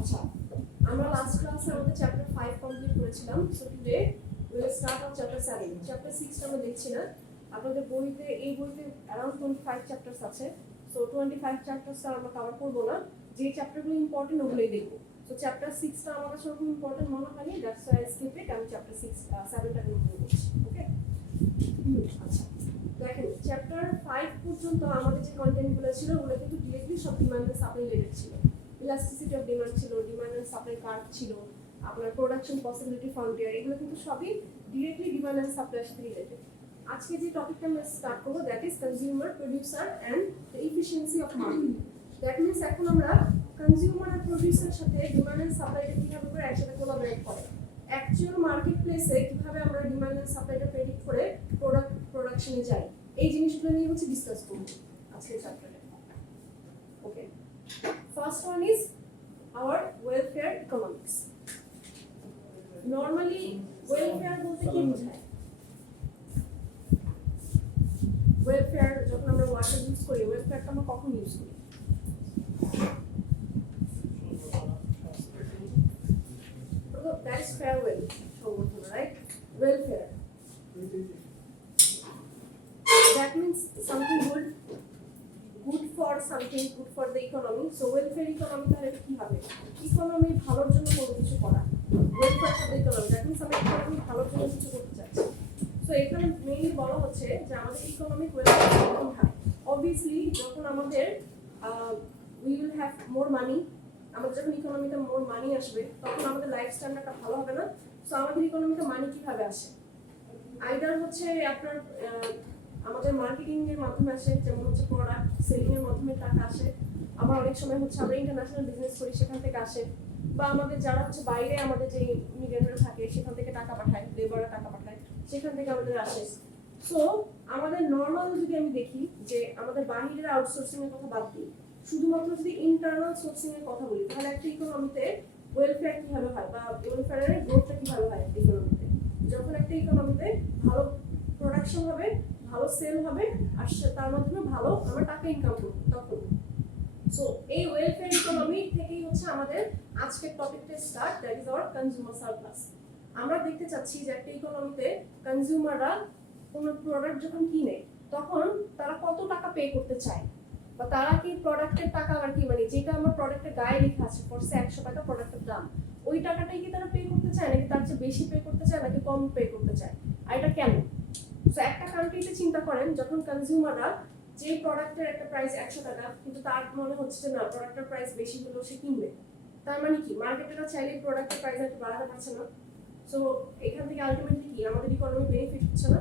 আচ্ছা, আমরা লাস্ট ক্লাসে আমাদের চ্যাপ্টার 5 কমপ্লিট করেছিলাম। So today we will start on chapter 7। Chapter 6 আমরা দেখছি না। আপনাদের বইতে এই বইতে अराउंड 25 চ্যাপ্টারস আছে। সো 25 চ্যাপ্টারসটা আমরা কভার করব না। যে চ্যাপ্টারগুলো ইম্পর্টেন্ট ওগুলোই দেখব। সো চ্যাপ্টার 6টা আমার কাছে খুব ইম্পর্টেন্ট মনে হয়নি, দ্যাটস ওয়াই আই স্কিপ ইট। আমি চ্যাপ্টার 7টা নিয়ে করছি। ওকে, আচ্ছা দেখেন, চ্যাপ্টার 5 পর্যন্ত আমাদের যে কন্টেন্টগুলো ছিল ওগুলো কিন্তু ডিরেক্টলি সব ডিমান্ড এন্ড সাপ্লাই রিলেটেড ছিল। ইলাস্টিসিটি অফ ডিমান্ড ছিল, ডিমান্ড এন্ড সাপ্লাই কার্ভ ছিল, আপনার প্রোডাকশন পসিবিলিটি ফ্রন্টিয়ার, এগুলো কিন্তু সবই ডিরেক্টলি ডিমান্ড এন্ড সাপ্লাইয়ের সাথে রিলেটেড। আজকে যে টপিকটা আমরা স্টার্ট করব that is consumer, producer and the efficiency of market. That means এখন আমরা কনজিউমার আর প্রোডিউসারের সাথে ডিমান্ড এন্ড সাপ্লাইটা কিভাবে করে একসাথে কোলাবরেট করে, অ্যাকচুয়াল মার্কেট প্লেসে কিভাবে আমরা ডিমান্ড এন্ড সাপ্লাইটা প্রেডিক্ট করে প্রোডাকশনে যাই, এই জিনিসগুলো নিয়ে হচ্ছে ডিসকাস করব আজকের চ্যাপ্টারে। Okay, first one is our welfare economics. Normally welfare বলতে কি বোঝায়? welfare যখন আমরা ওয়ার্ড ইউজ করি, welfare আমরা কখন ইউজ করি? That is farewell, right? Welfare. That means something good for something, good for the economy. So welfare economy তাহলে কি হবে? ইকোনমি ভালোর জন্য কোনো কিছু করা। welfare for the economy, that means আমরা ইকোনমি ভালোর জন্য কিছু করতে চাচ্ছি। সো এখানে মেইনলি বলা হচ্ছে যে আমাদের ইকোনমিক ওয়েলফেয়ার কেমন হয়। অবভিয়াসলি যখন আমাদের we will have more money, আমাদের যখন ইকোনমিতে more money আসবে তখন আমাদের লাইফ স্ট্যান্ডার্ডটা ভালো হবে না। সো আমাদের ইকোনমিতে মানি কিভাবে আসে? আইদার হচ্ছে আপনার আমাদের মার্কেটিং এর মাধ্যমে আসে, যেমন হচ্ছে প্রোডাক্ট সেলিং এর মাধ্যমে টাকা আসে। আবার অনেক সময় হচ্ছে আমরা ইন্টারন্যাশনাল বিজনেস করি, সেখান থেকে আসে। বা আমাদের যারা হচ্ছে বাইরে আমাদের যে ইমিগ্রেন্টরা থাকে সেখান থেকে টাকা পাঠায়, লেবাররা টাকা পাঠায়, সেখান থেকে আমাদের আসে। সো আমাদের নর্মাল যদি আমি দেখি যে আমাদের বাহিরের আউটসোর্সিং এর কথা বাদ দিই, শুধুমাত্র যদি ইন্টারনাল সোর্সিং এর কথা বলি, তাহলে একটা ইকোনমিতে ওয়েলফেয়ার কিভাবে হয় বা ওয়েলফেয়ারের গ্রোথটা কিভাবে হয় ইকোনমিতে? যখন একটা ইকোনমিতে ভালো প্রোডাকশন হবে, ভালো সেল হবে, আর তার মাধ্যমে ভালো আমরা টাকা ইনকাম করব তখন। সো এই ওয়েলফেয়ার ইকোনমি থেকেই হচ্ছে আমাদের আজকের টপিকটা start, that is our consumer surplus. আমরা দেখতে চাচ্ছি যে একটা ইকোনমিতে কনজিউমাররা কোনো প্রোডাক্ট যখন কিনে তখন তারা কত টাকা পে করতে চায়, বা তারা কি প্রোডাক্টের টাকা আর কি মানে যেটা আমার প্রোডাক্টের গায়ে লেখা আছে ফরসে 100 টাকা প্রোডাক্টের দাম, ওই টাকাটাই কি তারা পে করতে চায় নাকি তার চেয়ে বেশি পে করতে চায় নাকি কম পে করতে চায়, আর এটা কেন? সো একটা কান্ট্রিতে চিন্তা করেন যখন কনজিউমাররা যে প্রোডাক্টের একটা প্রাইস 100 টাকা কিন্তু তার মনে হচ্ছে যে না প্রোডাক্টের প্রাইস বেশি হলেও সে কিনবে, তার মানে কি মার্কেটেরা চাইলে প্রোডাক্টের প্রাইস একটু বাড়াতে পারছে না। সো এখান থেকে আলটিমেটলি কি আমাদের ইকোনমি বেনিফিট হচ্ছে না।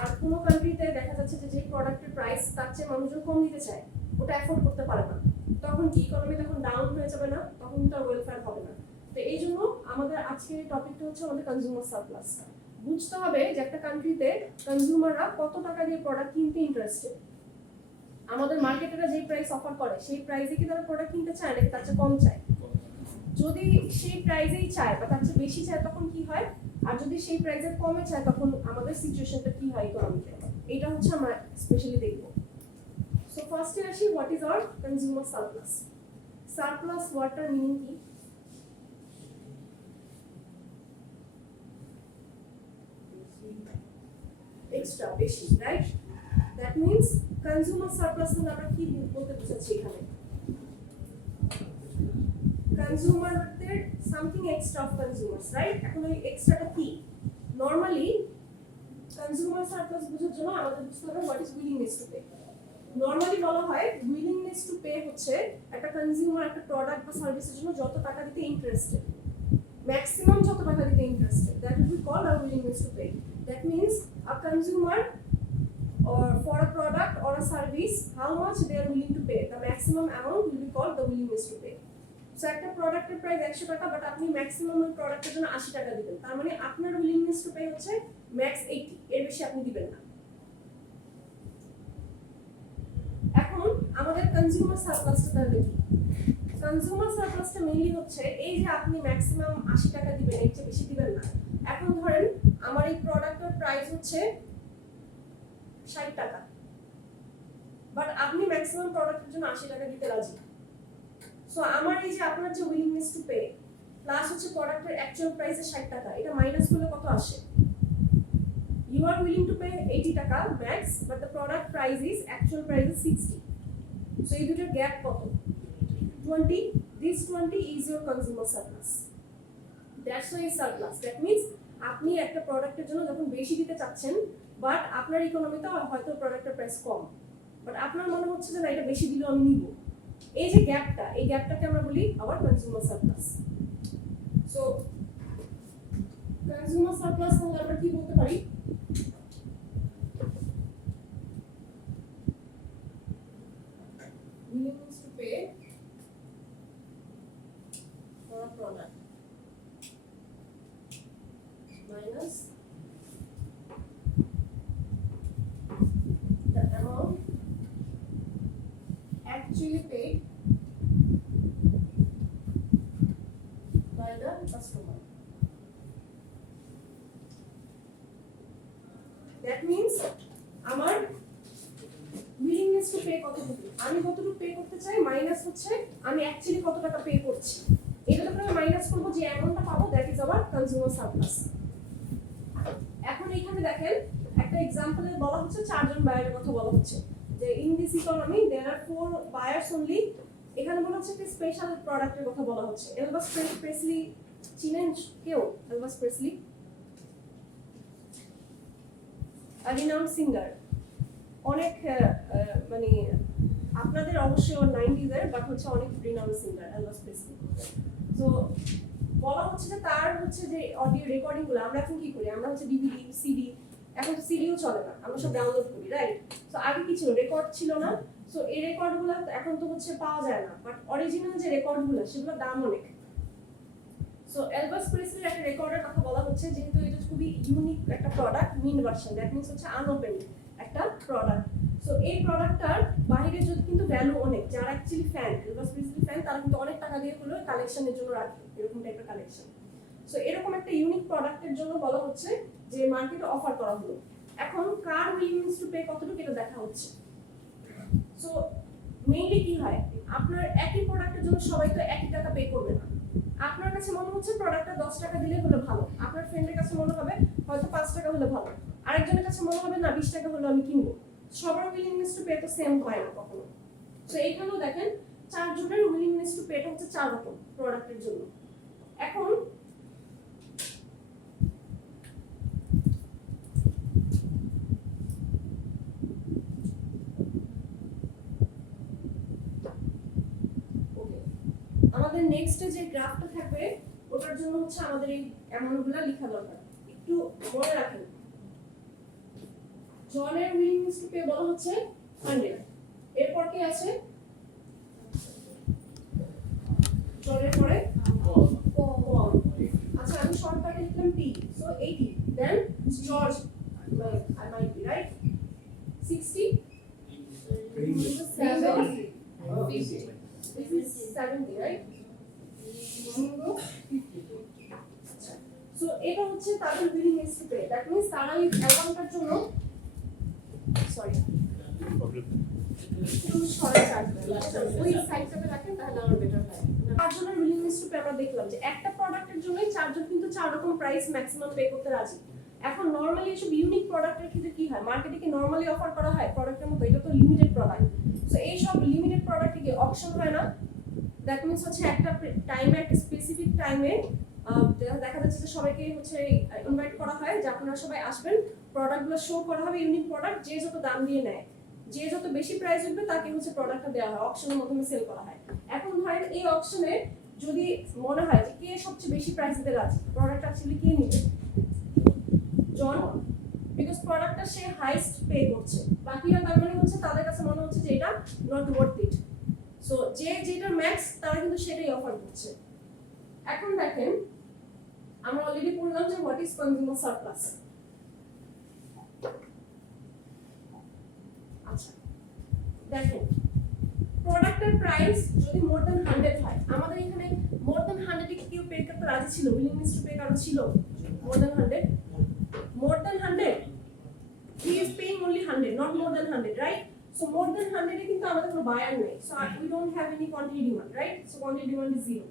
আর কোনো কান্ট্রিতে দেখা যাচ্ছে যে যে প্রোডাক্টের প্রাইস তার চেয়ে মানুষজন কম দিতে চায়, ওটা অ্যাফোর্ড করতে পারে না, তখন কি ইকোনমি তখন ডাউন হয়ে যাবে না, তখন তার ওয়েলফেয়ার হবে না। তো এই জন্য আমাদের আজকের টপিকটা হচ্ছে আমাদের কনজিউমার সারপ্লাস। বুঝতে হবে যে একটা কান্ট্রিতে কনজিউমাররা কত টাকা দিয়ে প্রোডাক্ট কিনতে ইন্টারেস্টেড। আমাদের মার্কেটেরা যে প্রাইস অফার করে সেই প্রাইসে কি তারা প্রোডাক্ট কিনতে চায় নাকি তার চেয়ে কম চায়? যদি সেই প্রাইসেই চায় বা তার চেয়ে বেশি চায় তখন কি হয়, আর যদি সেই প্রাইসের কমে চায় তখন আমাদের সিচুয়েশনটা কি হয় ইকোনমিতে, এটা হচ্ছে আমরা স্পেশালি দেখব। সো ফার্স্টে আসি, what is our consumer surplus? Surplus ওয়ার্ডটার মিনিং কি? এক্সট্রা, বেশি, right? That means consumer surplus মানে আমরা কি বলতে বোঝাচ্ছি এখানে? কনজিউমারদের something extra of consumers, right? এখন ওই এক্সট্রাটা কি? নরমালি কনজিউমার সারপ্লাস বোঝার জন্য আমাদের বুঝতে হবে what is willingness to pay. Normally বলা হয় উইলিংনেস টু পে হচ্ছে একটা কনজিউমার একটা প্রোডাক্ট বা সার্ভিসের জন্য যত টাকা দিতে ইন্টারেস্টেড, ম্যাক্সিমাম যত টাকা দিতে interested, that will be called a willingness to pay. That means a consumer or for a product or a service how much they are willing to pay, the maximum amount will be called the willingness to pay. So একটা প্রোডাক্টের price 100 টাকা but আপনি maximum ওই প্রোডাক্টের জন্য 80 টাকা দিবেন, তার মানে আপনার উইলিংনেস টু পে হচ্ছে ম্যাক্স 80, এর বেশি আপনি দিবেন না। এখন আমাদের কনজিউমার সারপ্লাসটা তাহলে কি? কনজিউমার সারপ্লাসটা মেইনলি হচ্ছে এই যে আপনি ম্যাক্সিমাম 80 টাকা দিবেন, এর চেয়ে বেশি দিবেন না। এখন ধরেন আমার এই প্রোডাক্টের প্রাইস হচ্ছে 60 টাকা, বাট আপনি ম্যাক্সিমাম প্রোডাক্টের জন্য 80 টাকা দিতে রাজি। সো আমার এই যে আপনার যে উইলিংনেস টু পে প্লাস হচ্ছে প্রোডাক্টের অ্যাকচুয়াল প্রাইস 60 টাকা, এটা মাইনাস করলে কত আসে? You are willing to pay 80 টাকা max, but the product price is actual price is 60. So এই দুটোর গ্যাপ কত? 20. This 20 is your consumer surplus. That's why it's surplus. That means আপনি একটা প্রোডাক্টের জন্য যখন বেশি দিতে চাচ্ছেন, বাট আপনার ইকোনমিতে হয়তো প্রোডাক্টের প্রাইস কম, বাট আপনার মনে হচ্ছে যে না এটা বেশি দিলে আমি নিব, এই যে গ্যাপটা, এই গ্যাপটাকে আমরা বলি আবার consumer surplus. So consumer surplus তাহলে আমরা কি বলতে পারি? willingness to pay for a product minus the amount actually paid by the customer. That means আমার willingness to pay কতটুকু, আমি কতটুকু পে করতে চাই মাইনাস হচ্ছে আমি অ্যাকচুয়ালি কত টাকা পে করছি, এটা যখন আমি মাইনাস করব যে অ্যামাউন্টটা পাবো that is our consumer surplus. এখন এখানে দেখেন একটা এক্সাম্পলে বলা হচ্ছে চারজন বায়ারের কথা বলা হচ্ছে যে in this economy there are 4 buyers only. এখানে বলা হচ্ছে একটা স্পেশাল প্রোডাক্টের কথা বলা হচ্ছে। এলভাস প্রেসলি চিনেন কেউ? এলভাস প্রেসলি a renowned singer, অনেক মানে আপনাদের অবশ্যই 90s এর, বাট হচ্ছে অনেক রিনাউন্ড সিঙ্গার এলভাস প্রেসলি। তো বলা হচ্ছে যে তার হচ্ছে যে অডিও রেকর্ডিং গুলো আমরা এখন কি করি, আমরা হচ্ছে ডিভিডি সিডি, এখন তো সিডিও চলে না, আমরা সব ডাউনলোড করি, রাইট? সো আগে কি ছিল, রেকর্ড ছিল না। সো এই রেকর্ড গুলো এখন তো হচ্ছে পাওয়া যায় না, বাট অরিজিনাল যে রেকর্ড গুলো সেগুলোর দাম অনেক। সো এলভাস প্রেসলির একটা রেকর্ডের কথা বলা হচ্ছে, যেহেতু এটা খুবই ইউনিক একটা product, mean version, that means হচ্ছে আনওপেন একটা প্রোডাক্ট। সো এই প্রোডাক্টটার বাইরে যদি কিন্তু ভ্যালু অনেক, যারা অ্যাকচুয়ালি ফ্যান, এলভাস প্রেসলি ফ্যান, তারা কিন্তু অনেক টাকা দিয়ে হলেও কালেকশনের জন্য রাখে, এরকম টাইপের কালেকশন। সো এরকম একটা ইউনিক প্রোডাক্টের জন্য বলা হচ্ছে যে মার্কেটে অফার করা হলো। এখন কার উইলিংনেস টু পে কতটুকু এটা দেখা হচ্ছে। সো মেইনলি কি হয়, আপনার একই প্রোডাক্টের জন্য সবাই তো একই টাকা পে করবে না। আপনার কাছে মনে হচ্ছে প্রোডাক্টটা 10 টাকা দিলে হলে ভালো, আপনার ফ্রেন্ডের কাছে মনে হবে হয়তো 5 টাকা হলে ভালো, আরেকজনের কাছে মনে হবে না 20 টাকা হলে আমি কিনবো। সবার উইলিংনেস টু পে তো সেম হয় না কখনো। সো এইখানেও দেখেন চারজনের উইলিংনেস টু পেটা হচ্ছে 4 রকম প্রোডাক্টের জন্য। এখন আমাদের নেক্সট যে গ্রাফটা থাকবে ওটার জন্য হচ্ছে আমাদের এই অ্যামাউন্টগুলো লেখা দরকার, একটু মনে রাখেন। জনের উইলিংনেস টু পে বলা হচ্ছে 100, এরপর কি আছে জনের পরে কম। আচ্ছা আমি শর্টকাটে লিখলাম T, so 80, then George I might be right 60 this is 70, right? So এটা হচ্ছে তাদের willingness to pay, that means তারা এই অ্যাকাউন্টের জন্য সরি একটু সরে আসবে, ওই সাইডটাতে রাখেন তাহলে আমার বেটার হয়। চারজনের উইলিংনেস টু পে আমরা দেখলাম যে একটা প্রোডাক্টের জন্যই চারজন কিন্তু 4 রকম প্রাইস ম্যাক্সিমাম পে করতে রাজি। এখন নরমালি এসব ইউনিক প্রোডাক্টের ক্ষেত্রে কি হয়, মার্কেটে কি নরমালি অফার করা হয় প্রোডাক্টের মতো, এটা তো লিমিটেড প্রোডাক্ট। সো এই সব লিমিটেড প্রোডাক্টে কি অপশন হয় না, দ্যাট মিন্স হচ্ছে একটা টাইমে, একটা স্পেসিফিক টাইমে দেখা যাচ্ছে যে সবাইকে হচ্ছে ইনভাইট করা হয় যে আপনারা সবাই আসবেন, প্রোডাক্টগুলো শো করা হবে, ইউনিক প্রোডাক্ট, যে যত দাম দিয়ে নেয়, যে যত বেশি প্রাইস উঠবে তাকে হচ্ছে প্রোডাক্টটা দেওয়া হয়, অকশনের মাধ্যমে সেল করা হয়। এখন ধরেন এই অকশনে যদি মনে হয় যে কে সবচেয়ে বেশি প্রাইস দিতে রাজি, প্রোডাক্ট অ্যাকচুয়ালি কে নিবে, জন, বিকজ প্রোডাক্টটা সে হাইস্ট পে করছে, বাকিরা তার মানে হচ্ছে তাদের কাছে মনে হচ্ছে যে এটা নট ওয়ার্থ ইট। সো যে যেটা ম্যাক্স তারা কিন্তু সেটাই অফার করছে। এখন দেখেন আমরা অলরেডি পড়লাম যে হোয়াট ইজ কনজিউমার সারপ্লাস। আচ্ছা দেখেন প্রোডাক্টের প্রাইস যদি মোর দ্যান 100 হয়, আমাদের এখানে মোর দ্যান 100 এ কেউ পে করতে রাজি ছিল, উইলিংনেস টু পে কারো ছিল more than 100, more than 100, he is paying only 100, not more than 100, right? So more than 100 এ কিন্তু আমাদের কোনো বায়ার নেই, so we don't have any quantity demand, right? So quantity demand is 0.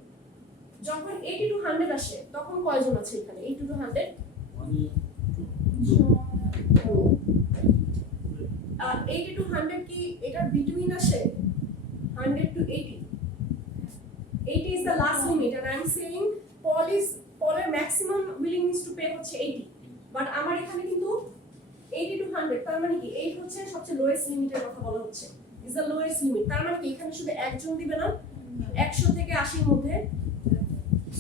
যখন 80 to 100 আসে তখন কয়জন আছে এখানে? 80 to 100 80 to 100 কি এটার বিটুইন আসে? 100 to 80. 80 is the last limit and I am saying Paul's maximum willingness to pay হচ্ছে 80, but আমার এখানে কিন্তু 80 to 100, তার মানে কি 8 হচ্ছে সবচেয়ে লোয়েস্ট লিমিটের কথা বলা হচ্ছে, is the lowest limit. তার মানে কি এখানে শুধু একজন দিবে না, 100 থেকে 80 এর মধ্যে,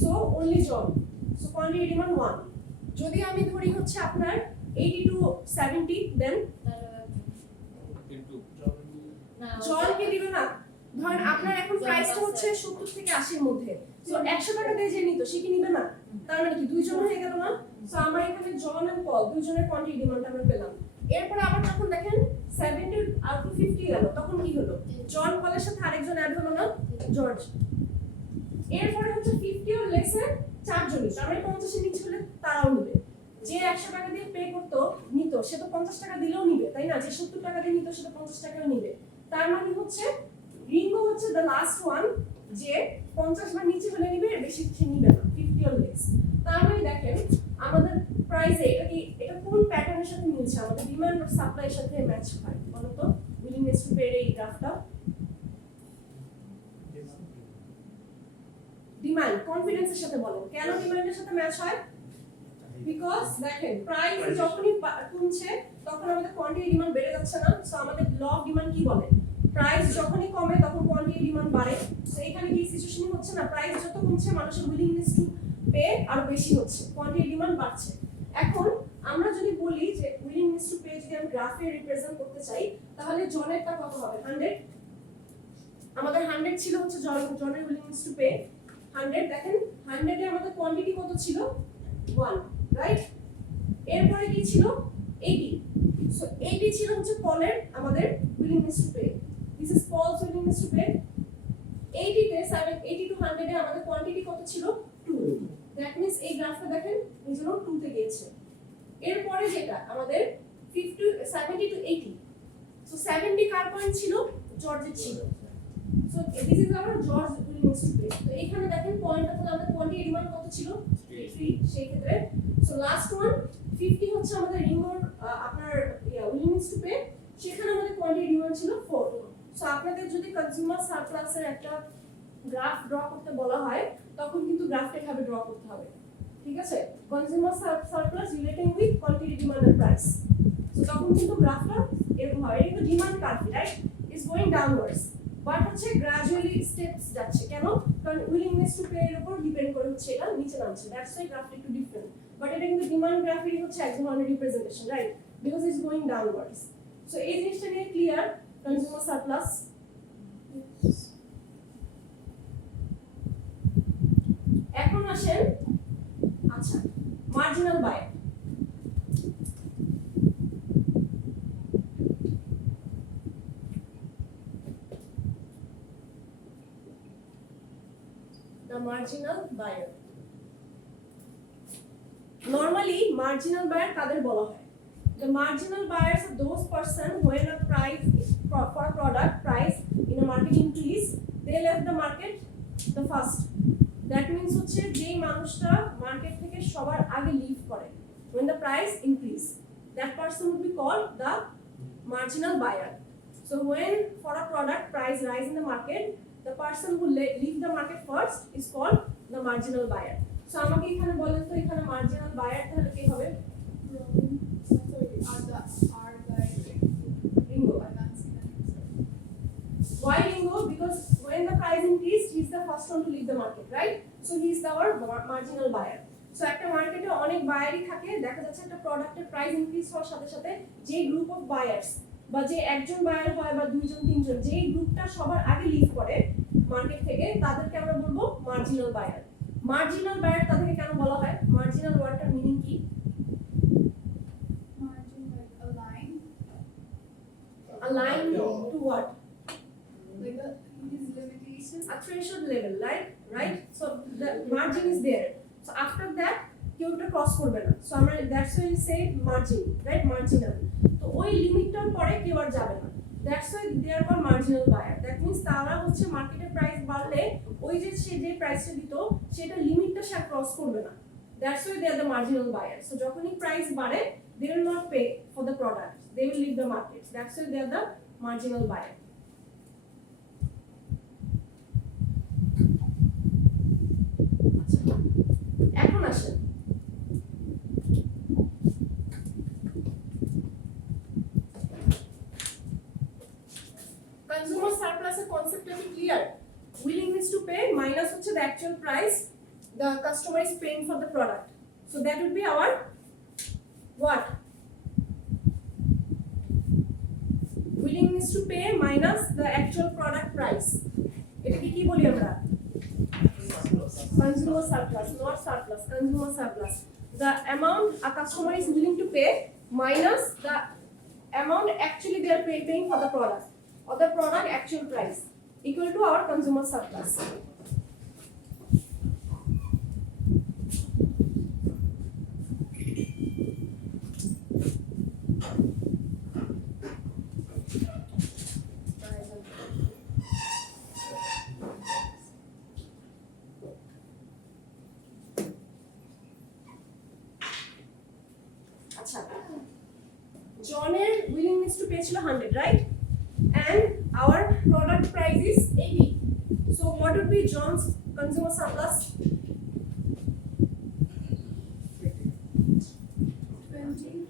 so only John. So quantity demand 1. যদি আমি ধরি হচ্ছে আপনার 80 to 70, then John কে দিবে না। ধরেন আপনার এখন প্রাইসটা হচ্ছে 70 থেকে 80 এর মধ্যে, সো 100 টাকা দিয়ে যে নিত সে কি নিবে না? তার মানে কি দুইজন হয়ে গেল না? সো আমরা এখানে জন এন্ড পল দুইজনের কোয়ান্টিটি ডিমান্ড আমরা পেলাম। এরপর আবার যখন দেখেন 70 আপ টু 50 গেল, তখন কি হলো? জন পলের সাথে আরেকজন অ্যাড হলো না, জর্জ। এরপরে হচ্ছে 50 অর লেসে চারজনই, তার মানে 50 এর নিচে হলে তারাও নিবে। যে 100 টাকা দিয়ে পে করতো নিত সে তো 50 টাকা দিলেও নিবে, তাই না? যে 70 টাকা দিয়ে নিত সে তো 50 টাকাও নিবে। তার মানে হচ্ছে রিঙ্গো হচ্ছে দ্য লাস্ট ওয়ান, যে 50 বা নিচে হলে নিবে, বেশি কিছু নিবে না, 50 অর লেস। তার মানে দেখেন আমাদের প্রাইসে এটা কোন প্যাটার্নের সাথে মিলছে? আমাদের ডিমান্ড আর সাপ্লাইয়ের সাথে ম্যাচ হয়, বলো তো? উইলিংনেস টু পে এর এই গ্রাফটা ডিমান্ড কনফিডেন্সের সাথে বলেন কেন ডিমান্ডের সাথে ম্যাচ হয়? বিকজ দেখেন প্রাইস যখনই কমছে তখন আমাদের কোয়ান্টিটি ডিমান্ড বেড়ে যাচ্ছে না, সো আমাদের ল অফ ডিমান্ড কি বলে? প্রাইস যখনই কমে তখন কোয়ান্টিটি ডিমান্ড বাড়ে। সো এখানে কি সিচুয়েশন হচ্ছে না? প্রাইস যত কমছে মানুষের উইলিংনেস টু পে আর বেশি হচ্ছে, কোয়ান্টিটি ডিমান্ড বাড়ছে। এখন আমরা যদি বলি যে উইলিংনেস টু পে যদি আমি গ্রাফে রিপ্রেজেন্ট করতে চাই, তাহলে জনেরটা কত হবে? 100। আমাদের 100 ছিল হচ্ছে জনের উইলিংনেস টু পে 100। দেখেন 100 এ আমাদের কোয়ান্টিটি কত ছিল? 1, রাইট? এরপরে কি ছিল? 80। সো 80 ছিল হচ্ছে পলের আমাদের willingness to pay. This is Paul's willingness to pay. 80 তে 80 টু 100 এ আমাদের কোয়ান্টিটি কত ছিল? 2। দ্যাট মিন্স এই গ্রাফটা দেখেন এই জন্য 2 তে গিয়েছে। এরপরে যেটা আমাদের 70 টু 80, সো 70 কার পয়েন্ট ছিল? জর্জের ছিল। So this is hour George willingness to pay. তো এখানে দেখেন পয়েন্টটা তাহলে আমাদের কোয়ান্টিটি ডিমান্ড কত ছিল? 3 সেই ক্ষেত্রে। সো লাস্ট ওয়ান 50 হচ্ছে আমাদের রিঙ্গোর আপনার উইলিংনেস টু পে, সেখানে আমাদের কোয়ান্টিটি ডিমান্ড ছিল 4। সো আপনাদের যদি কনজিউমার সারপ্লাসের একটা গ্রাফ ড্র করতে বলা হয় তখন কিন্তু গ্রাফটা এভাবে ড্র করতে হবে, ঠিক আছে? Consumer surplus relating with quantity demand and price. So তখন কিন্তু গ্রাফটা এরকম হবে। এটা demand curve, right? Is going downwards, but হচ্ছে গ্রাজুয়ালি স্টেপস যাচ্ছে। কেন? কারণ উইলিংনেস টু পে এর উপর ডিপেন্ড করে হচ্ছে এটা নিচে নামছে, দ্যাটস ওয়াই গ্রাফটা একটু ডিফারেন্ট। বাট এটা কিন্তু ডিমান্ড গ্রাফেরই হচ্ছে এক ধরনের representation, right? Because it's going downwards. So এই জিনিসটা নিয়ে ক্লিয়ার? কনজিউমার সারপ্লাস এখন আসেন, আচ্ছা, marginal buyer. The marginal buyer. Normally, marginal buyer কাদের বলা হয়? The marginal buyers are those person when a price for a product price in a market increase, they left the market the first. That means হচ্ছে যে মানুষটা market থেকে সবার আগে leave করে when the price increase, that person would be called the marginal buyer. So when for a product price rise in the market, the person who leave the market first is called the marginal buyer. So আমাকে এখানে বলেন তো এখানে marginal buyer তাহলে কি হবে? Ringo. Why Ringo? Because when the price increased, he is the first one to leave the market, right? So he is our marginal buyer. So একটা মার্কেটে অনেক বায়ারই থাকে, দেখা যাচ্ছে একটা প্রোডাক্টের প্রাইস ইনক্রিজ হওয়ার সাথে সাথে যে গ্রুপ অফ বায়ার্স বা যে একজন বায়ার হয় বা দুইজন তিনজন, যে গ্রুপটা সবার আগে লিভ করে মার্কেট থেকে, তাদেরকে আমরা বলবো মার্জিনাল বায়ার। মার্জিনাল বায়ার তাদেরকে কেন বলা হয়? মার্জিনাল ওয়ার্ডটার মিনিং কি? Margin like a line. Align to what? Like his limitation. A threshold level, right? So the margin is there. So after that কেউ এটা ক্রস করবে না। সো আমরা that's why say margin, right? Marginal. তো ওই লিমিটটার পরে কেউ আর যাবে না। That's why they are called marginal buyer. That means তারা হচ্ছে মার্কেটে প্রাইস বাড়লে ওই যে সে যে প্রাইসটা দিত সেটা লিমিটটা সে ক্রস করবে না. That's why they are the marginal buyer. So যখনই প্রাইস বাড়ে they will not pay for the product. They will leave the market. That's why they are the marginal buyer. এখন আসেন consumer surplus এর কনসেপ্টটা কি clear? willingness to pay minus হচ্ছে the actual price the customer is paying for the product. So that would be our what? Willingness to pay minus the actual product price. এটাকে কি বলি আমরা? Consumer surplus, not surplus, consumer surplus. The amount a customer is willing to pay minus the amount actually they are paying for the product or the product actual price equal to our consumer surplus. John's willingness to pay ছিল 100, right? And our product price is 80. So what would be John's consumer surplus? 20.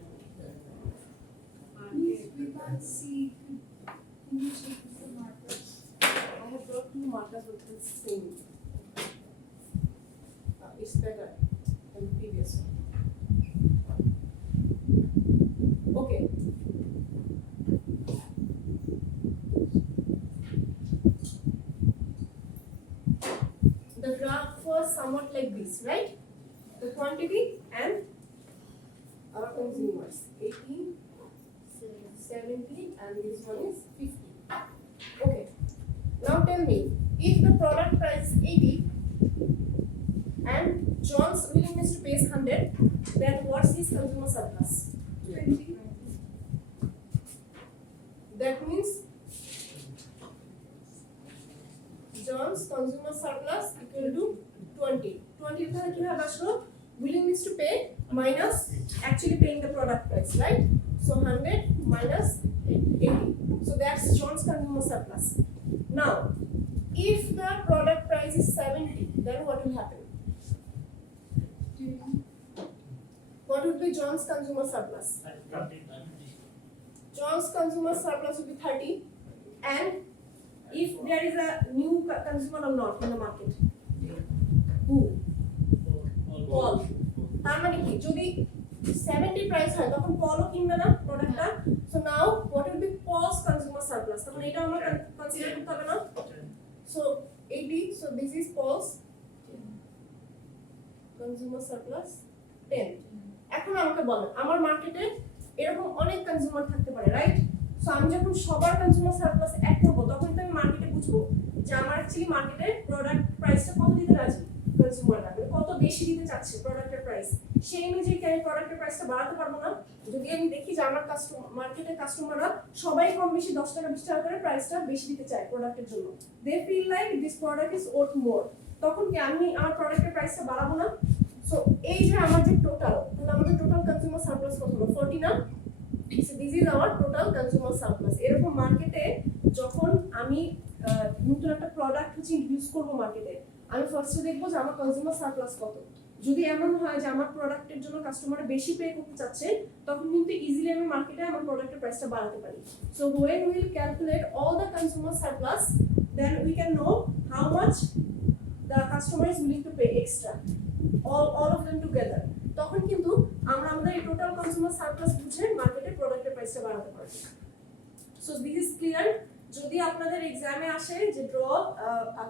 Please, we can't see. Can you check the markers? I have brought two markers but it's the same. It's better than the previous one. Okay. The graph was somewhat like this, right? The quantity and our consumers 80, 70 and this one is 50. Okay. Now tell me, if the product price is 80 and John's willingness to pay is 100, then what's his consumer surplus? 20. That means John's consumer surplus equal to 20. 20 এখানে কি হবে আসলে? Willingness to pay minus actually paying the product price, right? So 100 minus 80. So that's John's consumer surplus. Now, if the product price is 70, then what will happen? What would be John's consumer surplus? John's consumer surplus would be 30, and if there is a new consumer or not in the market, who? Paul. তার মানে কি যদি 70 price হয় তখন পলও কিনবে না প্রোডাক্টটা, so now what will be Paul's consumer surplus, তখন এটা আমরা কনসিডার করতে হবে না, so 80, so this is Paul's consumer surplus 10. এখন আমাকে বলেন আমার মার্কেটে এরকম অনেক কনজিউমার থাকতে পারে, রাইট? সো আমি যখন সবার কনজিউমার সারপ্লাস অ্যাড করব তখন তো আমি মার্কেটে বুঝবো যে আমার অ্যাকচুয়ালি মার্কেটে প্রোডাক্ট প্রাইসটা কত দিতে রাজি কনজিউমাররা, কত বেশি দিতে চাচ্ছে প্রোডাক্টের প্রাইস, সেই অনুযায়ী কি আমি প্রোডাক্টের প্রাইসটা বাড়াতে পারবো না? যদি আমি দেখি যে আমার মার্কেটের কাস্টমাররা সবাই কম বেশি 10 টাকা 20 টাকা করে প্রাইসটা বেশি দিতে চায় প্রোডাক্টের জন্য, they feel like this product is worth more, তখন কি আমি আমার প্রোডাক্টের প্রাইসটা বাড়াবো না? সো এই যে আমার যে টোটাল, তাহলে আমাদের টোটাল কনজিউমার সারপ্লাস কত হলো? 40 না? So this is our total consumer surplus. এরকম মার্কেটে যখন আমি নতুন একটা প্রোডাক্ট হচ্ছে ইনট্রোডিউস করব মার্কেটে, আমি ফার্স্টে দেখব যে আমার কনজিউমার সারপ্লাস কত। যদি এমন হয় যে আমার প্রোডাক্টের জন্য কাস্টমার বেশি পে করতে চাচ্ছে, তখন কিন্তু ইজিলি আমি মার্কেটে আমার প্রোডাক্টের প্রাইসটা বাড়াতে পারি। So when we will calculate all the consumer surplus, then we can know how much the customer is willing to pay extra, all of them together. তখন কিন্তু আমরা আমাদের এই টোটাল কনজিউমার সারপ্লাস বুঝে মার্কেটে প্রোডাক্টের প্রাইসটা বাড়াতে পারব। So this is clear. যদি আপনাদের এক্সামে আসে যে draw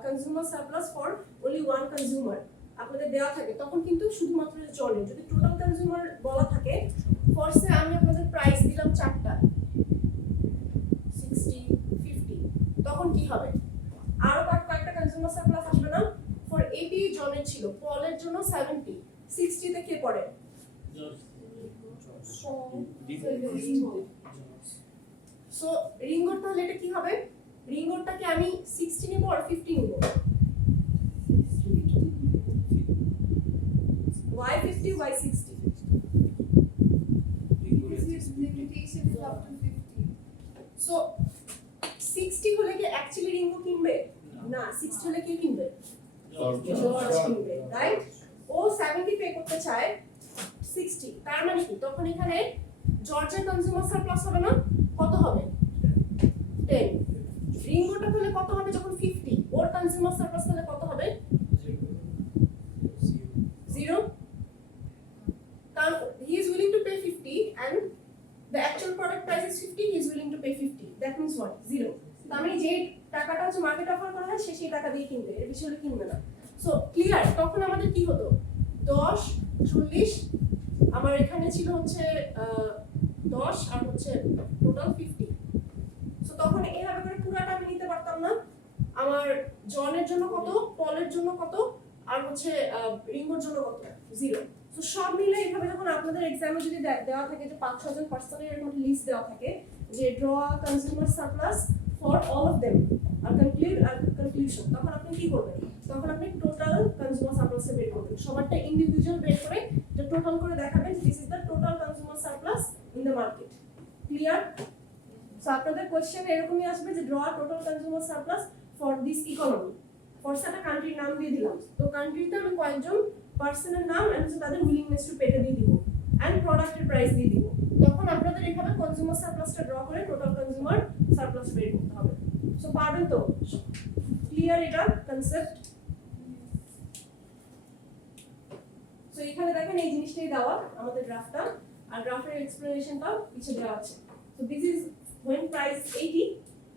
consumer surplus for only one consumer আপনাদের দেওয়া থাকে, তখন কিন্তু শুধুমাত্র চলে। যদি টোটাল কনজিউমার বলা থাকে, ফার্স্টে আমি আপনাদের প্রাইস দিলাম 4টা 60 50, তখন কি হবে? আরো কয়েকটা কনজিউমার সারপ্লাস আসবে না? ফর 80 জনের ছিল, পলের জন্য 70, 60 তে কে পড়ে? সো রিঙ্গোর তাহলে এটা কি হবে? রিঙ্গোরটাকে আমি 60 নিব আর 50 নিব? Why 50? Why 60? Because his limitation is up to 50. So 60 হলে কি অ্যাকচুয়ালি রিঙ্গো কিনবে? না, 60 হলে কি কিনবে? জর্জ কিনবে, রাইট? ও 70 পে করতে চায় 60, তার মানে কি তখন এখানে জর্জের কনজিউমার সারপ্লাস হবে না? কত হবে? 10। রিঙ্গোটা তাহলে কত হবে যখন 50? ওর কনজিউমার সারপ্লাস তাহলে কত হবে? 0. কারণ he is willing to pay 50 and the actual product price is 50, he is willing to pay 50. That means what? 0. তার মানে যে টাকাটা হচ্ছে মার্কেট অফার করা হয় সে সেই টাকা দিয়ে কিনবে, এর বেশি হলে কিনবে না। So clear? তখন আমাদের কি হতো? 10, 40, আমার এখানে ছিল হচ্ছে 10 আর হচ্ছে টোটাল 50। সো তখন এইভাবে করে পুরাটা আমি নিতে পারতাম না। আমার জনের জন্য কত, পলের জন্য কত, আর হচ্ছে রিঙ্গোর জন্য কত? 0। সো সব মিলে এইভাবে যখন আপনাদের এক্সামে যদি দেওয়া থাকে যে 5-6 জন পার্সনের এরকম লিস্ট দেওয়া থাকে যে draw consumer surplus for all of them আর কনক্লুশন, তখন আপনি কি করবেন? তখন আপনি টোটাল কনজিউমার সারপ্লাস বের করবেন। সবারটা ইন্ডিভিজুয়াল বের করে যে টোটাল করে দেখাবেন this is the total consumer surplus in the market. Clear? So আপনাদের কোশ্চেন এরকমই আসবে যে draw total consumer surplus for this economy. For একটা কান্ট্রির নাম দিয়ে দিলাম, তো কান্ট্রিতে আমি কয়েকজন পার্সনের নাম এন্ড তাদের উইলিংনেস টু পেতে দিয়ে দিব এন্ড প্রোডাক্টের প্রাইস দিয়ে দিব। তখন আপনাদের এখানে কনজিউমার সারপ্লাসটা ড্র করে টোটাল কনজিউমার সারপ্লাস বের করতে হবে। সো পারবেন তো? ক্লিয়ার এটা কনসেপ্ট? সো এখানে দেখেন এই জিনিসটাই দেওয়া আমাদের গ্রাফটা, আর গ্রাফের এক্সপ্লেনেশনটাও পিছে দেওয়া আছে। So this is when price 80,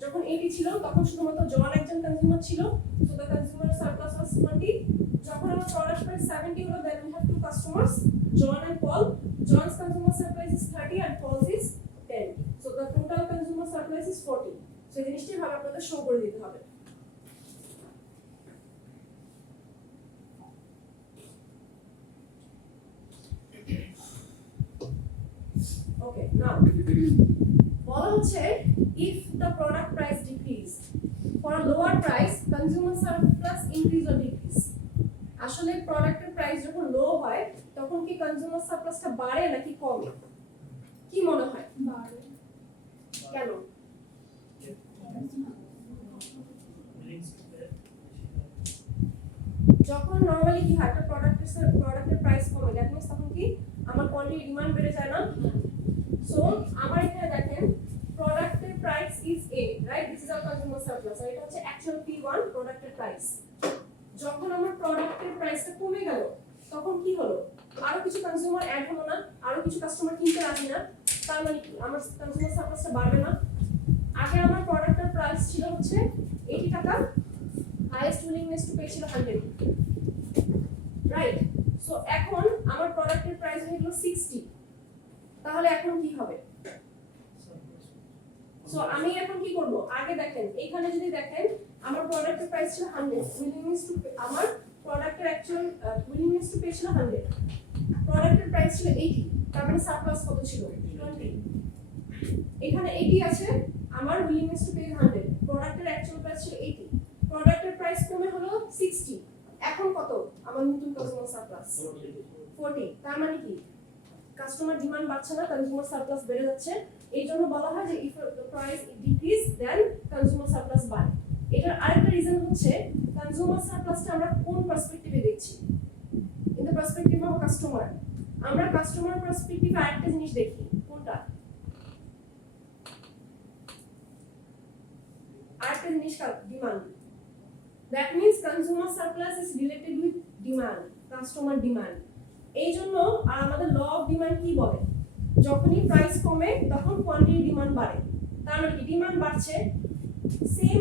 যখন 80 ছিল তখন শুধুমাত্র জন একজন কনজিউমার ছিল, so the consumer surplus was 20। যখন আমার প্রোডাক্ট প্রাইস 70 হলো then we have two customers, John and Paul. John's consumer surplus is 30 and Paul's is 10, so the total consumer surplus is 40. So এই জিনিসটি ভাবে আপনাদের শো করে দিতে হবে। Okay, now বলা হচ্ছে if the product price decrease for a lower price consumer surplus increase or decrease। আসলে প্রোডাক্টের প্রাইস যখন লো হয় তখন কি কনজিউমার সারপ্লাসটা বাড়ে নাকি কমে? কি মনে হয়? বাড়ে। কেন? যখন নরমালি কি হয় একটা প্রোডাক্টের প্রাইস কমে দ্যাট মিন্স তখন কি আমার কোয়ান্টিটি ডিমান্ড বেড়ে যায় না? সো আমার এখানে দেখেন প্রোডাক্টের price is A, right? This is our consumer surplus, আর এটা হচ্ছে অ্যাকচুয়াল P1 প্রোডাক্টের প্রাইস। যখন আমার প্রোডাক্টের প্রাইসটা কমে গেল তখন কি হলো? আরো কিছু কনজিউমার অ্যাড হলো না, আরো কিছু কাস্টমার কিনতে রাজি না, তার মানে কি আমার কনজিউমার সারপ্লাসটা বাড়বে না? আগে আমার প্রোডাক্টের প্রাইস ছিল হচ্ছে 80 টাকা, হাইয়েস্ট উইলিংনেস টু পে ছিল 100, রাইট? সো এখন আমার প্রোডাক্টের প্রাইস হয়ে গেল 60, তাহলে এখন কি হবে? সো আমি এখন কি করব? আগে দেখেন এখানে যদি দেখেন আমার প্রোডাক্টের প্রাইস ছিল 100, উইলিংনেস টু আমার প্রোডাক্টের অ্যাকচুয়াল উইলিংনেস টু পে ছিল 100, প্রোডাক্টের প্রাইস ছিল 80, তার মানে সারপ্লাস কত ছিল? 20। এখানে 80 আছে, আমার উইলিংনেস টু পে 100, প্রোডাক্টের অ্যাকচুয়াল প্রাইস ছিল 80, প্রোডাক্টের প্রাইস কমে হলো 60, এখন কত আমার নতুন কনজিউমার সারপ্লাস? 40। তার মানে কি কাস্টমার ডিমান্ড বাড়ছে না, কনজিউমার সারপ্লাস বেড়ে যাচ্ছে। এই জন্য বলা হয় যে if the price decrease then consumer surplus বাড়ে। এটার আরেকটা রিজন হচ্ছে কনজিউমার সারপ্লাসটা আমরা কোন পার্সপেক্টিভে দেখছি? In the perspective of customer. আমরা কাস্টমার পার্সপেক্টিভে আরেকটা জিনিস দেখি, কোনটা? আরেকটা জিনিস demand. That means consumer surplus is related with demand, customer demand. এই জন্য আর আমাদের ল অফ ডিমান্ড কি বলে? যখনই প্রাইস কমে তখন কোয়ান্টিটি ডিমান্ড বাড়ে, তার মানে কি ডিমান্ড বাড়ছে। সেম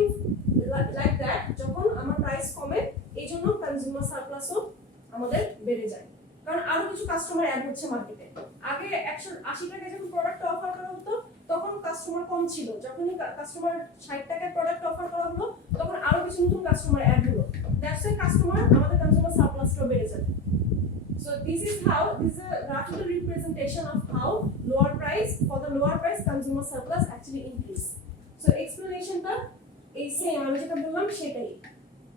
লাইক দ্যাট যখন আমার প্রাইস কমে এই জন্য কনজিউমার সারপ্লাসও আমাদের বেড়ে যায়, কারণ আরো কিছু কাস্টমার অ্যাড হচ্ছে মার্কেটে। আগে 180 টাকায় যখন প্রোডাক্ট অফার করা হতো তখন কাস্টমার কম ছিল, যখনই কাস্টমার 60 টাকায় প্রোডাক্ট অফার করা হলো তখন আরো কিছু নতুন কাস্টমার অ্যাড হলো, দ্যাটস ওয়াই কাস্টমার আমাদের কনজিউমার সারপ্লাসটা বেড়ে যায়। So this is a graphical representation of how for the lower price consumer surplus actually increase. So explanation টা এই সেম আমি যেটা বললাম সেটাই।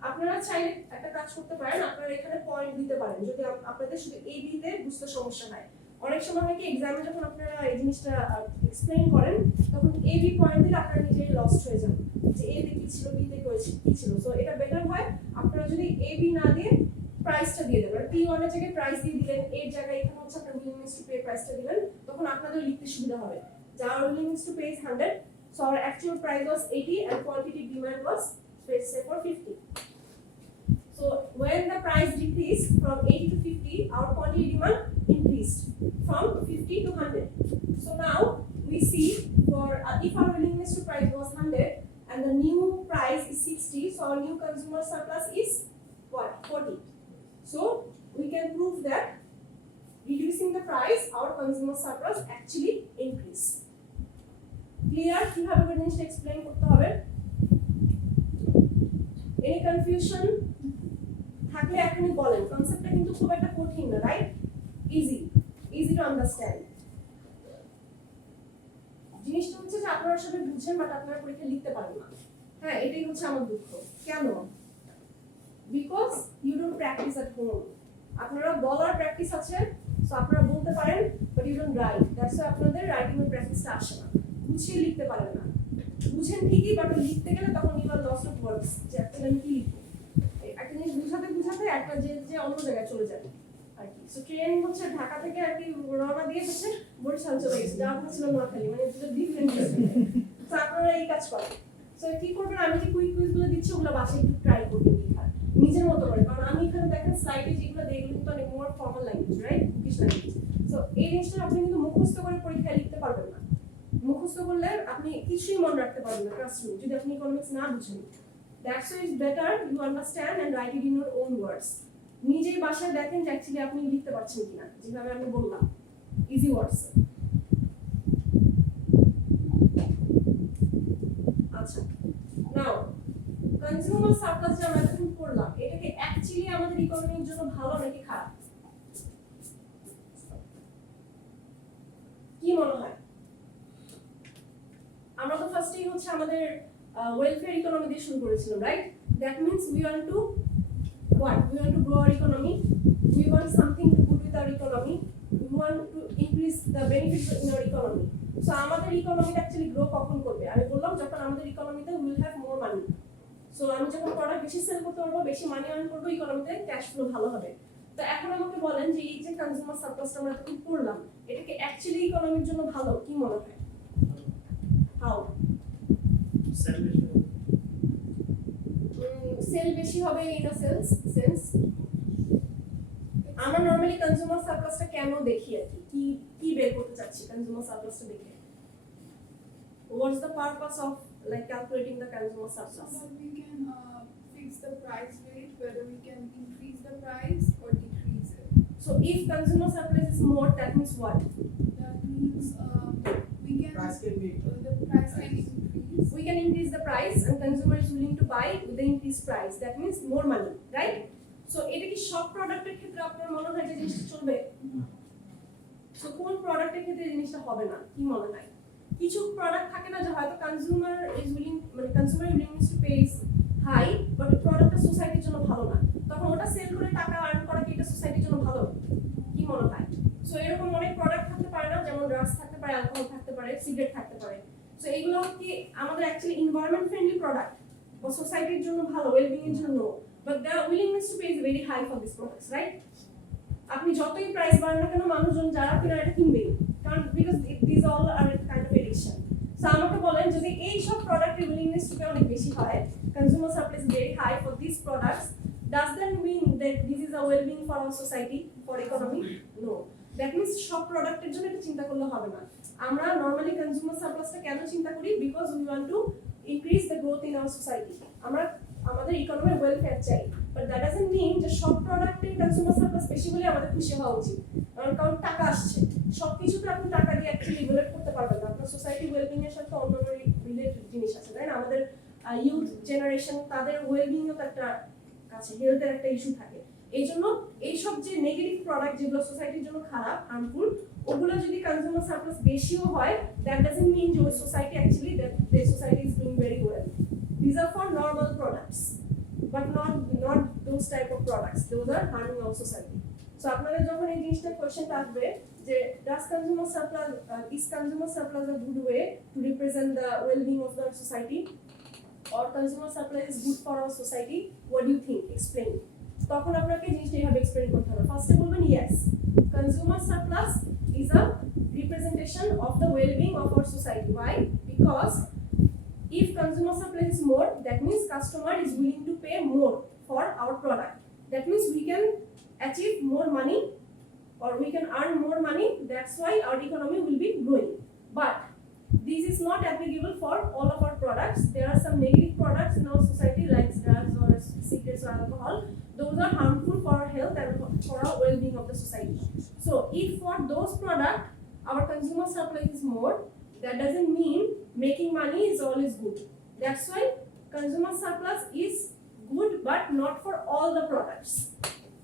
আপনারা চাইলে একটা কাজ করতে পারেন, আপনারা এখানে পয়েন্ট দিতে পারেন যদি আপনাদের শুধু এ বি তে বুঝতে সমস্যা হয়। অনেক সময় হয় কি এক্সামে যখন আপনারা এই জিনিসটা এক্সপ্লেইন করেন তখন এ বি পয়েন্ট দিলে আপনারা নিজেই লস্ট হয়ে যান যে এ তে কি ছিল বি তে কি ছিল। সো এটা বেটার হয় আপনারা যদি এ বি না দিয়ে প্রাইসটা দিয়ে দেবেন, P1 এর জায়গায় প্রাইস দিয়ে দিলেন, এর জায়গায় এখানে হচ্ছে আপনার willingness to pay প্রাইসটা দিবেন, তখন আপনাদের লিখতে সুবিধা হবে। যার willingness to pay is 100, so our actual price was 80 and quantity demand was say for 50. So when the price decreased from 80 to 50, our quantity demand increased from 50 to 100. So now we see for if our willingness to price was 100 and the new price is 60, so our new consumer surplus is what? 40. So we can prove that reducing the price, our consumer surplus actually increase. Clear? কিভাবে জিনিসটা explain করতে হবে? Any confusion? থাকলে এখনই বলেন। কনসেপ্টটা কিন্তু খুব একটা কঠিন না, রাইট? Easy to understand. জিনিসটা হচ্ছে যে আপনারা সবাই বুঝেন বাট আপনারা পরীক্ষা লিখতে পারেন না। হ্যাঁ, এটাই হচ্ছে আমার দুঃখ। কেন? Because you don't practice at home. আপনারা বলার প্র্যাকটিস আছে, সো আপনারা বলতে পারেন but you don't write. That's why আপনাদের রাইটিং এর প্র্যাকটিসটা আসে না, বুঝিয়ে লিখতে পারেন না। বুঝেন ঠিকই বাট লিখতে গেলে তখন you are lost of words, যে একটা আমি কি লিখবো, একটা জিনিস বুঝাতে একটা যে অন্য জায়গায় চলে যাবে আর কি। সো ট্রেন হচ্ছে ঢাকা থেকে আর কি রওনা দিয়ে হচ্ছে বরিশাল চলে গেছে, যাওয়ার কথা ছিল নোয়াখালী, মানে ডিফারেন্ট। সো আপনারা এই কাজ করেন। সো কি করবেন, আমি যে কুইজগুলো দিচ্ছি ওগুলো বাসায় একটু ট্রাই করবেন লেখার নিজের মতো করে, কারণ আমি এখানে দেখেন স্লাইডে যেগুলো দেখলে কিন্তু অনেক more formal language, right? Bookish language. So এই জিনিসটা আপনি কিন্তু মুখস্থ করে পরীক্ষায় লিখতে পারবেন না। মুখস্থ করলে আপনি কিছুই মনে রাখতে পারবেন না ক্লাসরুমে যদি আপনি ইকোনমিক্স না বুঝেন। That's why it's better you understand and write it in your own words. নিজেই বাসায় দেখেন যে অ্যাকচুয়ালি আপনি লিখতে পারছেন কিনা, যেভাবে আমি বললাম ইজি ওয়ার্ডস। আচ্ছা, নাও কনজিউমার সারপ্লাস যে আমরা এখন পড়লাম, এটা কি অ্যাকচুয়ালি আমাদের ইকোনমির জন্য ভালো নাকি খারাপ? কি মনে হয়? আমরা তো ফার্স্টেই হচ্ছে আমাদের welfare economy দিয়ে শুরু করেছিলাম, right? That means we want to what? We want to grow our economy. We want something to good with our economy. We want to increase the benefits in our economy. So আমাদের economy actually grow কখন করবে? আমি বললাম যখন আমাদের ইকোনমিতে we will have more money. So আমি যখন product বেশি সেল করতে পারবো, বেশি মানি আর্ন করবো, ইকোনমিতে ক্যাশ ফ্লো ভালো হবে। তো এখন আমাকে বলেন যে এই যে কনজিউমার সারপ্লাসটা আমরা এখন পড়লাম, এটা কি অ্যাকচুয়ালি ইকোনমির জন্য ভালো? কি মনে হয়? হাউ? সেল বেশি হবে ইন আ সেন্স। আমরা নরমালি কনজিউমার সারপ্লাসটা কেন দেখি আর কি কি বের করতে চাচ্ছি কনজিউমার সারপ্লাসটা দেখে? What's the purpose of like calculating the consumer surplus? So that we can fix the price rate, whether we can increase the price or decrease it. So if consumer surplus is more, that means what? That means we can Price can be the price can increase. We can increase the price and consumer is willing to buy with the increased price. That means more money, right? So এটা কি সব প্রোডাক্টের ক্ষেত্রে আপনার মনে হয় যে জিনিসটা চলবে? সো কোন প্রোডাক্টের ক্ষেত্রে জিনিসটা হবে না? কি মনে হয়? কিছু প্রোডাক্ট থাকে না যে হয়তো কনজিউমার ইজ উইলিং, মানে consumer willingness to pay is high, but প্রোডাক্টটা সোসাইটির জন্য ভালো না, তখন ওটা সেল করে টাকা আর্ন করা কি এটা সোসাইটির জন্য ভালো? কি মনে হয়? সো এরকম অনেক প্রোডাক্ট থাকতে পারে না, যেমন ড্রাগস থাকতে পারে, অ্যালকোহল থাকতে পারে, সিগারেট থাকতে পারে। সো এইগুলো কি আমাদের অ্যাকচুয়ালি এনভায়রনমেন্ট ফ্রেন্ডলি প্রোডাক্ট বা সোসাইটির জন্য ভালো, ওয়েলবিং এর জন্য, but the willingness to pay is very high for this products, right? আপনি যতই প্রাইস বাড়ান না কেন মানুষজন যারা কিনা এটা কিনবেই, কারণ because this all R kind of addiction. So আমাকে বলেন যদি এই সব প্রোডাক্টের উইলিংনেস টু পে অনেক বেশি হয়, consumer surplus is very high for this products, does that mean that this is a well-being for our society, for economy? No. That means সব প্রোডাক্টের জন্য এটা চিন্তা করলে হবে না। আমরা নরমালি কনজিউমার সারপ্লাসটা কেন চিন্তা করি? Because we want to increase the growth in our society. আমরা আমাদের ইকোনমির ওয়েলফেয়ার চাই, বাট দ্যাট ডাজন্ট মিন যে সব প্রোডাক্টের কনজিউমার সারপ্লাস বেশি হলে আমাদের খুশি হওয়া উচিত। কারণ টাকা আসছে, সবকিছুতে আপনি টাকা দিয়ে অ্যাকচুয়ালি রিলেট করতে পারবেন না। আপনার সোসাইটি ওয়েলবিং এর সাথে অন্য রিলেটেড জিনিস আছে, তাই না? আমাদের ইউথ জেনারেশন তাদের ওয়েলবিং ও একটা কাছে হেলথের একটা ইস্যু থাকে। এইজন্য এইসব যে নেগেটিভ প্রোডাক্ট যেগুলো সোসাইটির জন্য খারাপ হার্মফুল ওগুলো যদি কনজিউমার সারপ্লাস বেশিও হয় দ্যাট ডাজন্ট মিন যে society actually that the society is doing very well these are for normal products but not those type of products those are harming our society so আপনাদের যখন এই জিনিসটা কোশ্চেনটা আসবে যে does consumer surplus is consumer surplus a good way to represent the well-being of the society or consumer surplus is good for our society what do you think explain তখন আপনাকে জিনিসটা এইভাবে এক্সপ্লেইন করতে হবে ফার্স্টে বলবেন yes consumer surplus is a representation of the well-being of our society why because if consumer surplus is more that means customer is willing to pay more for our product that means we can achieve more money or we can earn more money that's why our economy will be growing but this is not applicable for all of our products there are some negative products in our society like drugs or cigarettes or alcohol those are harmful for our health and for our well-being of the society so if for those products our consumer surplus is more that doesn't mean making money is always good that's why consumer surplus is good but not for all the products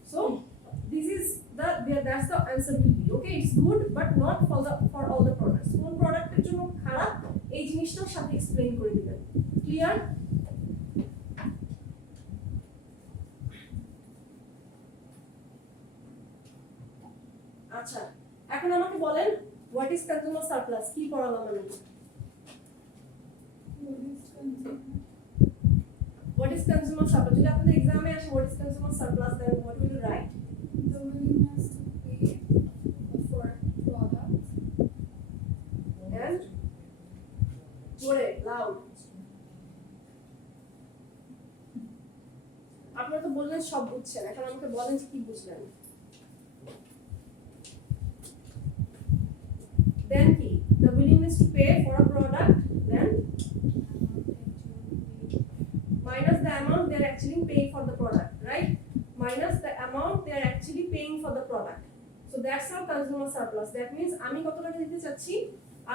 so this is that's the answer will be okay it's good but not for all the products কোন প্রোডাক্টের জন্য খারাপ এই জিনিসটাও সাথে explain করে দিবেন clear আচ্ছা এখন আমাকে বলেন হোয়াট ইজ কনজিউমার সারপ্লাস কি পড়ালাম আমি what is consumer surplus যদি আপনাদের এক্সামে আসে what is consumer surplus then what will you write The willingness to pay for product and জোরে loud আপনারা তো বললেন সব বুঝছেন এখন আমাকে বলেন যে কি বুঝলেন then কি the willingness to pay for a product then minus the amount they are actually paying for the product right minus the amount they are actually paying for the product so that's our consumer surplus that means আমি কত টাকা দিতে চাচ্ছি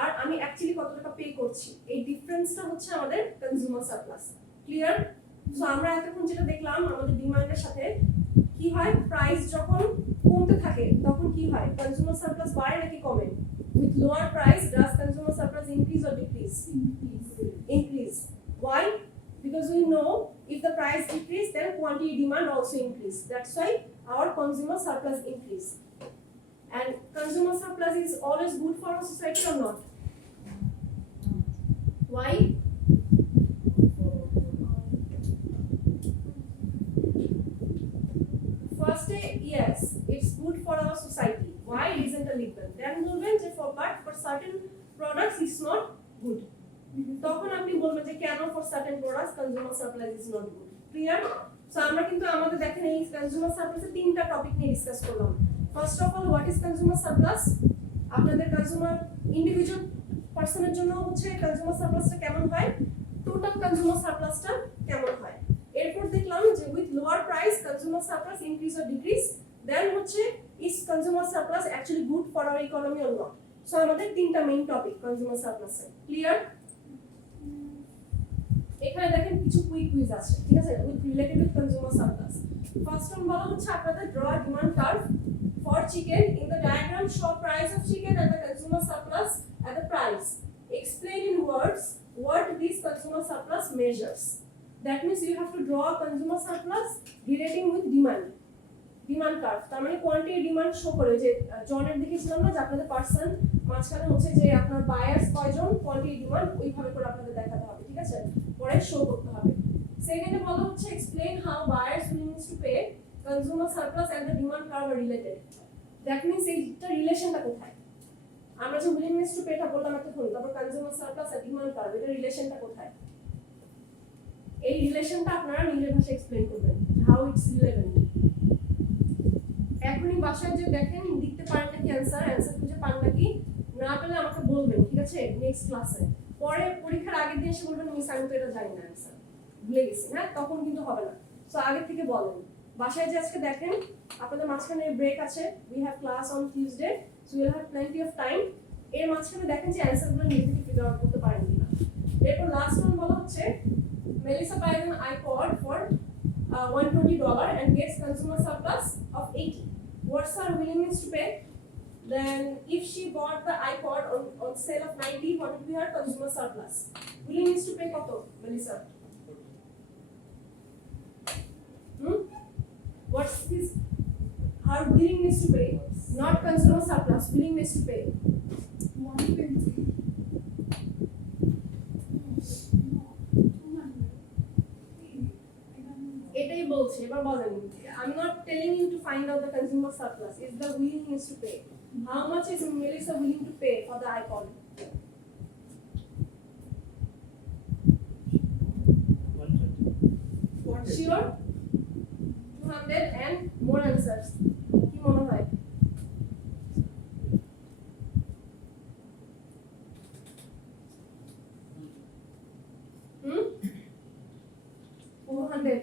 আর আমি actually কত টাকা pay করছি এই ডিফারেন্সটা হচ্ছে আমাদের কনজিউমার সারপ্লাস ক্লিয়ার সো আমরা এতক্ষণ যেটা দেখলাম আমাদের ডিমান্ডের সাথে কি হয় প্রাইস যখন কমতে থাকে তখন কি হয় কনজিউমার সারপ্লাস বাড়ে নাকি কমে with lower price does consumer surplus increase or decrease increase why because we know if the price decrease then quantity demand also increase that's why our consumer surplus increase and consumer surplus is always good for our society or not why first yes it's good for our society why isn't a legal then বলবেন যে for certain products it's not good তখন আপনি বলবেন যে কেন for certain products consumer surplus is not good clear so আমরা কিন্তু আমাদের দেখেন এই কনজিউমার সারপ্লাসে তিনটা টপিক নিয়ে ডিসকাস করলাম first of all what is consumer surplus আপনাদের কনজিউমার ইন্ডিভিজুয়াল পারসনের জন্য হচ্ছে কনজিউমার সারপ্লাসটা কেমন হয় টোটাল কনজিউমার সারপ্লাসটা কেমন হয় এরপর দেখলাম যে with lower price consumer surplus increase or decrease then হচ্ছে is consumer surplus actually good for our economy or not so আমাদের তিনটা মেইন টপিক কনজিউমার সারপ্লাসে ক্লিয়ার এখানে দেখেন কিছু কুইজ আছে ঠিক আছে with related with consumer surplus first one বলা হচ্ছে আপনাদের draw demand curve for chicken in the diagram show price of chicken and the consumer surplus at the price explain in words what this consumer surplus measures that means you have to draw a consumer surplus relating with demand curve তার মানে quantity demand show করে যে জনের দেখেছিলাম না যে আপনাদের person মাঝখানে হচ্ছে যে আপনার বায়ার্স কয়জন কোয়ান্টিটি ডিমান্ড ওইভাবে করে আপনাদের দেখাতে হবে ঠিক আছে পরে শো করতে হবে সেকেন্ডে বলা হচ্ছে explain how buyers willingness to pay consumer surplus and the demand curve are related that means এইটা রিলেশনটা কোথায় আমরা যে willingness to pay টা বললাম এতক্ষণ তারপর consumer surplus আর demand curve এটা রিলেশনটা কোথায় এই রিলেশনটা আপনারা নিজের ভাষায় এক্সপ্লেইন করবেন হাউ ইটস রিলেভেন্ট এখনই বাসায় যে দেখেন লিখতে পারেন নাকি অ্যানসার খুঁজে পান নাকি না পেলে আমাকে বলবেন ঠিক আছে নেক্সট ক্লাসে পরে পরীক্ষার আগের দিন এসে বলবেন মিস আমি তো এটা জানি না অ্যানসার ভুলে গেছি হ্যাঁ তখন কিন্তু হবে না সো আগে থেকে বলেন বাসায় যে আজকে দেখেন আপনাদের মাঝখানে ব্রেক আছে we have class on Tuesday so will have plenty of time এর মাঝখানে দেখেন যে অ্যানসারগুলো নিজে থেকে ফিগার আউট করতে পারেন কিনা এরপর লাস্ট ওয়ান বলা হচ্ছে Melissa buys an iPod for $120 and gets consumer surplus of 80. What's her willingness to pay? Then if she bought the iPod on sale of 90, what would be her consumer surplus? Willingness to pay koto, Melissa? What's his her willingness to pay? Not consumer surplus, willingness to pay. 120. এটাই বলছি এবার বলেন I'm not telling you to find out the consumer surplus, it's the willingness to pay. How much is Melissa willing to pay for the iPod? 120. Sure? 200 and more answers. কি মনে হয়? হুম 200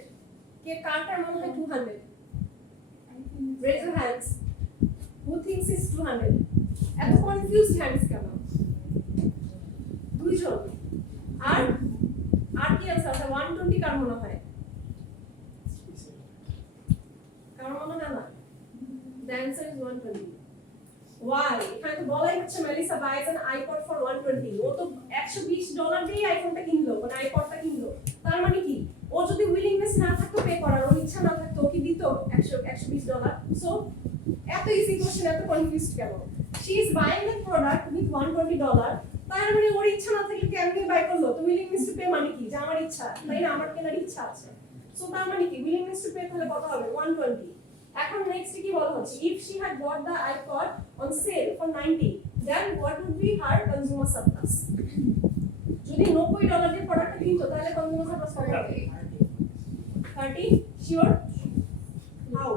কে কারটার মনে হয় 200? Raise your hands. Who thinks it's 200? এত confused hands কেন? দুইজন আর কি answer আছে 120 কার মনে হয়? কার মনে হয় না? The answer is 120. Why? এখানে তো বলাই হচ্ছে Melissa buys an iPod for 120. ও তো $120 দিয়ে আইফোনটা কিনলো, মানে আইপডটা কিনলো। তার মানে কি? ও যদি উইলিংনেস না থাকতো পে করার, ওর ইচ্ছা না থাকতো ও কি দিত $120? সো এত ইজি কোশ্চেন এত কনফিউজড কেন? She is buying the product with $120. তার মানে ওর ইচ্ছা না থাকলে কেমনে বাই করলো? তো উইলিংনেস টু পে মানে কি? যে আমার ইচ্ছা, তাই না? আমার কেনার ইচ্ছা আছে। সো তার মানে কি? উইলিংনেস টু পে তাহলে কত হবে? 120. এখন নেক্সট কি বলা হচ্ছে? If she had bought the iPod on sale for 90, then what would be her consumer surplus? যদি $90 দিয়ে প্রোডাক্টটা কিনতো তাহলে কনজিউমার সারপ্লাস কত হবে? 30? Sure? How?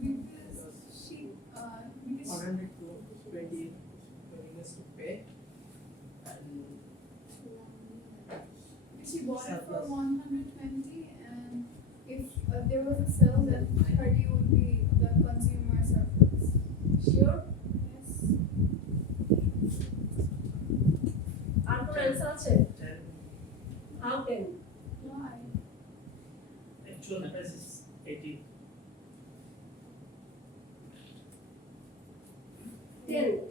Because she 100 to 20 willingness to pay, and she bought it for surplus. 120, and if there was a sale, then 30 would be the consumer surplus. Sure? Yes. আর কোন answer আছে? 10. How 10? Why? Actual price is 80.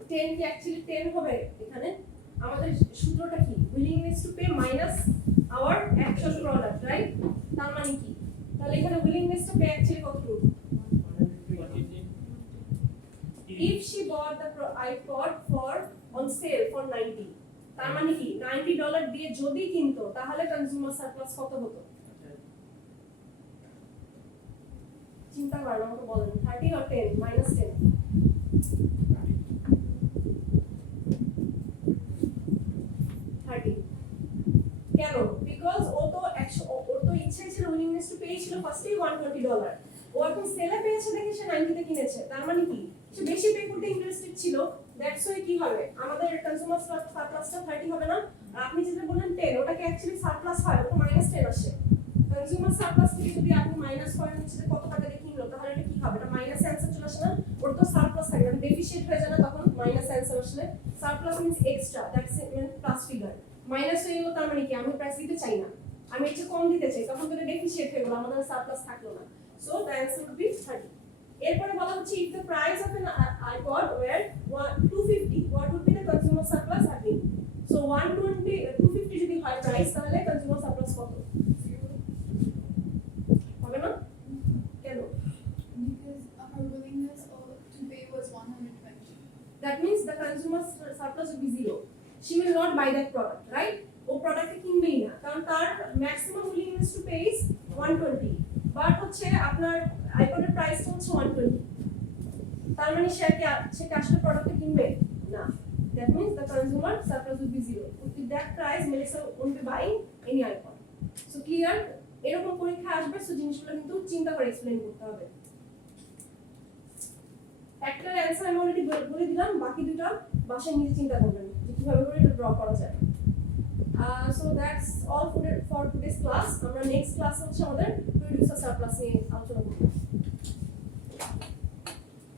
10 কি actually 10 হবে এখানে? আমাদের সূত্রটা কি? Willingness to pay minus our actual product, right? তার মানে কি? তাহলে এখানে উইলিংনেস টু পে অ্যাকচুয়ালি কতটুকু? 120. If she bought the iPod for on sale for 90, তার মানে কি? $90 দিয়ে যদি কিনতো তাহলে কনজিউমার সারপ্লাস কত হতো? চিন্তা করেন, আমাকে বলেন 30 or 10 minus 10? 30. কেন? বিকজ ও তো 100 ওর তো ইচ্ছাই ছিল উইলিংনেস টু পে ছিল ফার্স্টেই $120। ও এখন সেলে পেয়েছে দেখে সে 90 তে কিনেছে। তার মানে কি? সে বেশি পে করতে ইন্টারেস্টেড ছিল। দ্যাটস ওয়াই কি হবে? আমাদের কনজিউমার সারপ্লাসটা 30 হবে না? আর আপনি যেটা বললেন 10, ওটাকে অ্যাকচুয়ালি সারপ্লাস হয়, ওটা -10 আসে। কনজিউমার সারপ্লাস থেকে যদি আপনি মাইনাস করেন হচ্ছে কত টাকা দিয়ে কিনলো, তাহলে এটা কি হবে? এটা মাইনাস অ্যানসার চলে আসে না? ওর তো সারপ্লাস থাকে না, ডেফিসিয়েট হয়ে যায় না তখন মাইনাস অ্যানসার আসলে? Surplus means extra, that's means plus figure. Minus হয়ে গেল তার মানে কি? আমি প্রাইস দিতে চাই না, আমি একটু কম দিতে চাই, তখন তো এটা ডেফিসিয়েট হয়ে গেল, আমাদের সারপ্লাস থাকলো না। So the answer would be 30. এরপরে বলা হচ্ছে if the price of an iPod were 250, what would be the consumer surplus again? So 250 যদি হয় প্রাইস, তাহলে কনজিউমার সারপ্লাস কত হবে না? কেন? Because her willingness to pay was 120. That means the consumer surplus will be 0. She will not buy that product, right? ও product কিনবেই না, কারণ তার maximum willingness to pay is 120, but হচ্ছে আপনার আইপডের প্রাইসটা হচ্ছে 120। তার মানে সে আসলে প্রোডাক্টটা কিনবে না। That means the consumer surplus will be 0. With that price, Melissa won't be buying any iPod. So clear? এরকম পরীক্ষা আসবে, সো জিনিসগুলো কিন্তু চিন্তা করে এক্সপ্লেইন করতে হবে। একটা অ্যানসার আমি অলরেডি বলে দিলাম, বাকি দুটো বাসায় নিজে চিন্তা করবেন যে কিভাবে করে এটা ড্র করা যায়। So that's all for today's class. আমরা নেক্সট ক্লাসে হচ্ছে আমাদের প্রোডিউসার সারপ্লাস নিয়ে আলোচনা করব।